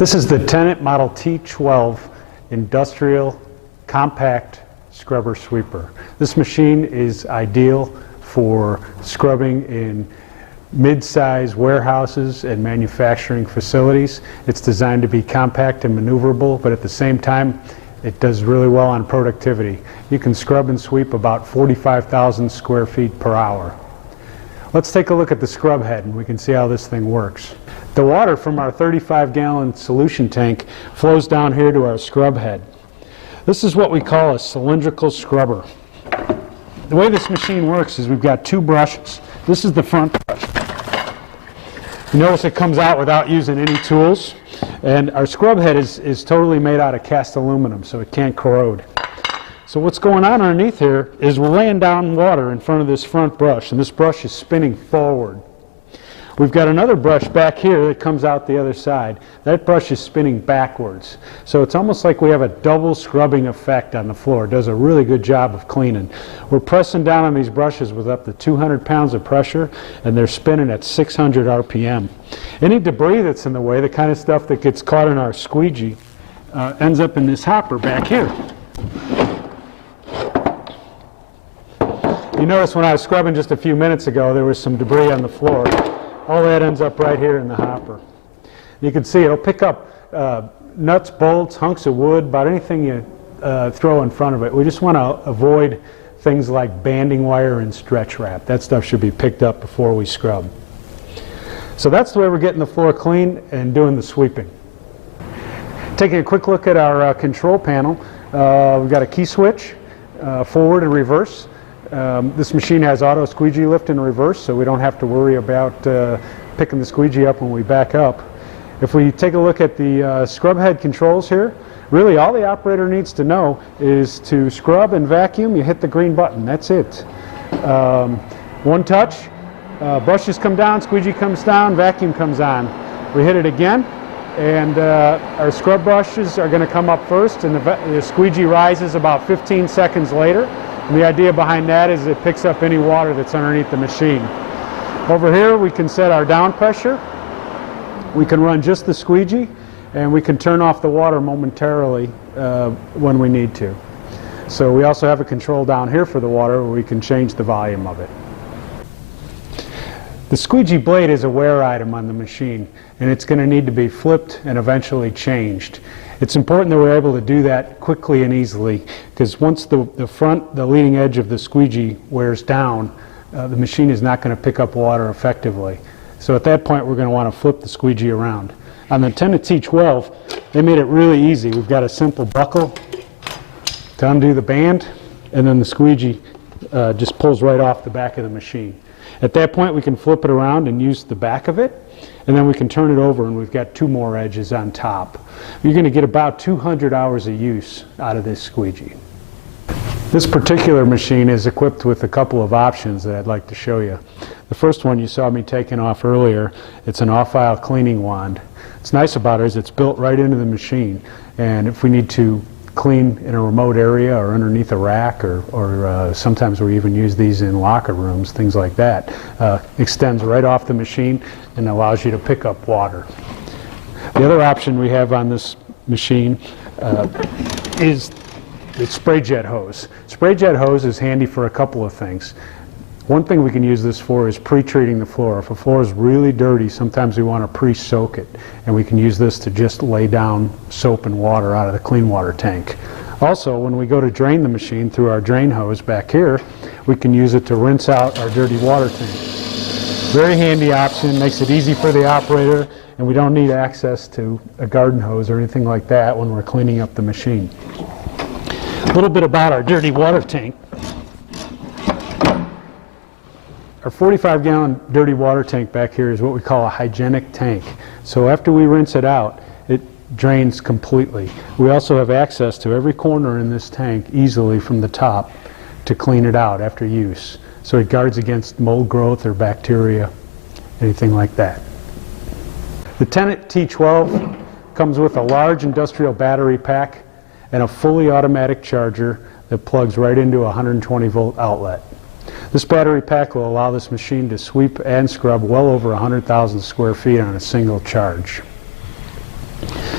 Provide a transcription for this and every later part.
This is the Tenant Model T12 Industrial Compact Scrubber Sweeper. This machine is ideal for scrubbing in mid-size warehouses and manufacturing facilities. It's designed to be compact and maneuverable, but at the same time, it does really well on productivity. You can scrub and sweep about 45,000 square feet per hour. Let's take a look at the scrub head and we can see how this thing works. The water from our 35-gallon solution tank flows down here to our scrub head. This is what we call a cylindrical scrubber. The way this machine works is we've got two brushes. This is the front brush. You notice it comes out without using any tools. And our scrub head is totally made out of cast aluminum, so it can't corrode. So what's going on underneath here is we're laying down water in front of this front brush, and this brush is spinning forward. We've got another brush back here that comes out the other side. That brush is spinning backwards. So it's almost like we have a double scrubbing effect on the floor. It does a really good job of cleaning. We're pressing down on these brushes with up to 200 pounds of pressure, and they're spinning at 600 RPM. Any debris that's in the way, the kind of stuff that gets caught in our squeegee, ends up in this hopper back here. You notice when I was scrubbing just a few minutes ago, there was some debris on the floor. All that ends up right here in the hopper. You can see it'll pick up nuts, bolts, hunks of wood, about anything you throw in front of it. We just want to avoid things like banding wire and stretch wrap. That stuff should be picked up before we scrub. So that's the way we're getting the floor clean and doing the sweeping. Taking a quick look at our control panel, we've got a key switch, forward and reverse. This machine has auto squeegee lift and reverse, so we don't have to worry about picking the squeegee up when we back up. If we take a look at the scrub head controls here, really all the operator needs to know is to scrub and vacuum. You hit the green button, that's it. One touch, brushes come down, squeegee comes down, vacuum comes on. We hit it again, and our scrub brushes are going to come up first, and the squeegee rises about 15 seconds later. And the idea behind that is it picks up any water that's underneath the machine. Over here we can set our down pressure. We can run just the squeegee, and we can turn off the water momentarily when we need to. So we also have a control down here for the water where we can change the volume of it. The squeegee blade is a wear item on the machine, and it's going to need to be flipped and eventually changed. It's important that we're able to do that quickly and easily, because once the leading edge of the squeegee wears down, the machine is not going to pick up water effectively. So at that point we're going to want to flip the squeegee around. On the Tenant T12, they made it really easy. We've got a simple buckle to undo the band, and then the squeegee just pulls right off the back of the machine. At that point we can flip it around and use the back of it, and then we can turn it over and we've got two more edges on top. You're going to get about 200 hours of use out of this squeegee. This particular machine is equipped with a couple of options that I'd like to show you. The first one you saw me taking off earlier. It's an off-aisle cleaning wand. What's nice about it is it's built right into the machine, and if we need to clean in a remote area or underneath a rack, or sometimes we even use these in locker rooms, things like that, extends right off the machine and allows you to pick up water. The other option we have on this machine is the spray jet hose. Spray jet hose is handy for a couple of things. One thing we can use this for is pre-treating the floor. If a floor is really dirty, sometimes we want to pre-soak it, and we can use this to just lay down soap and water out of the clean water tank. Also, when we go to drain the machine through our drain hose back here, we can use it to rinse out our dirty water tank. Very handy option, makes it easy for the operator, and we don't need access to a garden hose or anything like that when we're cleaning up the machine. A little bit about our dirty water tank. Our 45-gallon dirty water tank back here is what we call a hygienic tank. So after we rinse it out, it drains completely. We also have access to every corner in this tank easily from the top to clean it out after use. So it guards against mold growth or bacteria, anything like that. The Tenant T12 comes with a large industrial battery pack and a fully automatic charger that plugs right into a 120-volt outlet. This battery pack will allow this machine to sweep and scrub well over 100,000 square feet on a single charge.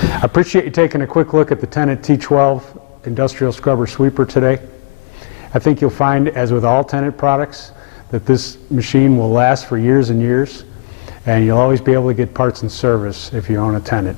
I appreciate you taking a quick look at the Tennant T12 industrial scrubber sweeper today. I think you'll find, as with all Tennant products, that this machine will last for years and years, and you'll always be able to get parts and service if you own a Tennant.